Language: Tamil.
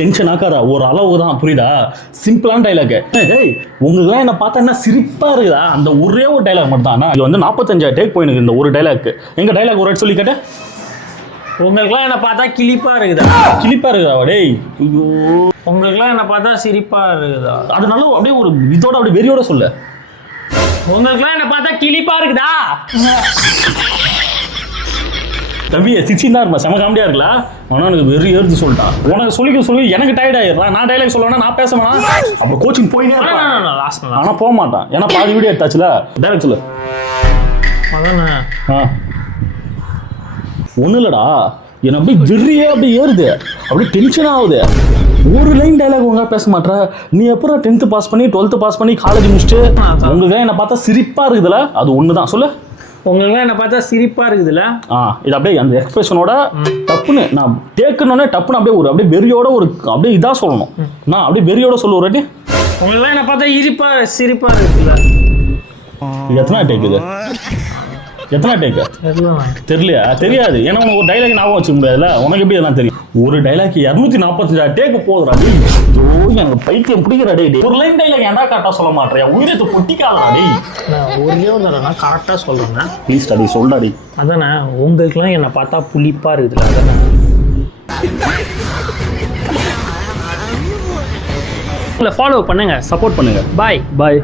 டென்ஷன் ஆக்காரா ஒரு அளவு தான், புரியுதா? சிம்பிளான டைலாக். உங்களுக்குலாம் என்ன பார்த்தா என்ன சிரிப்பா இருக்குதா? அந்த ஒரே ஒரு டைலாக் மட்டும் தான். இது வந்து 45 டேக் போயிருக்கு இந்த ஒரு டைலாக். எங்க டைலாக் ஒரு சொல்லி கேட்டேன். உங்களுக்குலாம் என்ன பார்த்தா கிளிப்பா இருக்குதா? கிளிப்பா இருக்குதா? டேய் ஐயோ, உங்களுக்குலாம் என்ன பார்த்தா சிரிப்பா இருக்குதா? அதனால அப்படியே ஒரு இதோட அப்படியே வெறியோட சொல்லு. உங்களுக்குலாம் என்ன பார்த்தா கிளிப்பா இருக்குதா? தம்பி சிச்சின் தான் இருப்பா, செம காமெடியா இருக்குல்ல. ஆனால் எனக்கு வெறி ஏறுது சொல்லிட்டான். உனக்கு சொல்லி எனக்கு டயர்ட் ஆயிடுறா. நான் டைலாக் சொல்லுவேன்னா நான் பேசுவேனா? அப்புறம் கோச்சிங் போயினே இருப்பேன். ஆனால் போக மாட்டான், ஏன்னா பாதி வீடியோ எடுத்தாச்சுல. டைலாக் சொல்லு. அதானே ஒன்றும் இல்லைடா, என்ன அப்படியே வெறியே அப்படியே ஏறுது, அப்படியே டென்ஷன் ஆகுது. ஒரு லைன் டைலாக் ஒழுங்காக பேச மாட்டேற. நீ எப்போ 10th பாஸ் பண்ணி 12th பாஸ் பண்ணி காலேஜ் முடிச்சுட்டு உங்களுக்கு என்ன பார்த்தா சிரிப்பாக இருக்குதுல்ல, அது ஒன்று தான் சொல்லு. உங்களுக்குலாம் என்ன பார்த்தா சிரிப்பா இருக்குதுல்ல. இது அப்படியே அந்த எக்ஸ்பிரஷனோட டப்புன்னு நான் டேக்குன்னொன்னே டப்புன்னு அப்படியே ஒரு அப்படியே வெறியோட ஒரு அப்படியே இதாக சொல்லணும். நான் அப்படியே வெறியோட சொல்ல ஒரு வாட்டி. உங்களுக்குலாம் என்ன பார்த்தா சிரிப்பா இருக்குல்ல. எத்தனை டேக் இது? எத்தனை டேக்கு தெரியலையா? தெரியாது, ஏன்னா உனக்கு ஒரு டைலாக் ஞாபகம் வச்சுக்க முடியாதுல்ல. உனக்கு எப்படி எல்லாம் தெரியும்? ஒரு டைலாக் 245 டேக்கு போகுதுடா. எனக்கு பைத்தியம் பிடிக்கிற டே. ஒரு லைன் டைலாக் ஏன்டா கரெக்டாக சொல்ல மாட்டேன்? உயிரத்தை பொட்டிக்காதடா டே. ஒரே ஒரு தடவை நான் கரெக்டாக சொல்கிறேன். ப்ளீஸ் டாடி சொல்டாடி. அதானே உங்களுக்குலாம் என்னை பார்த்தா புளிப்பா இருக்குதுல்ல. அதானே ஃபாலோ பண்ணுங்க, சப்போர்ட் பண்ணுங்க. பாய். பாய்.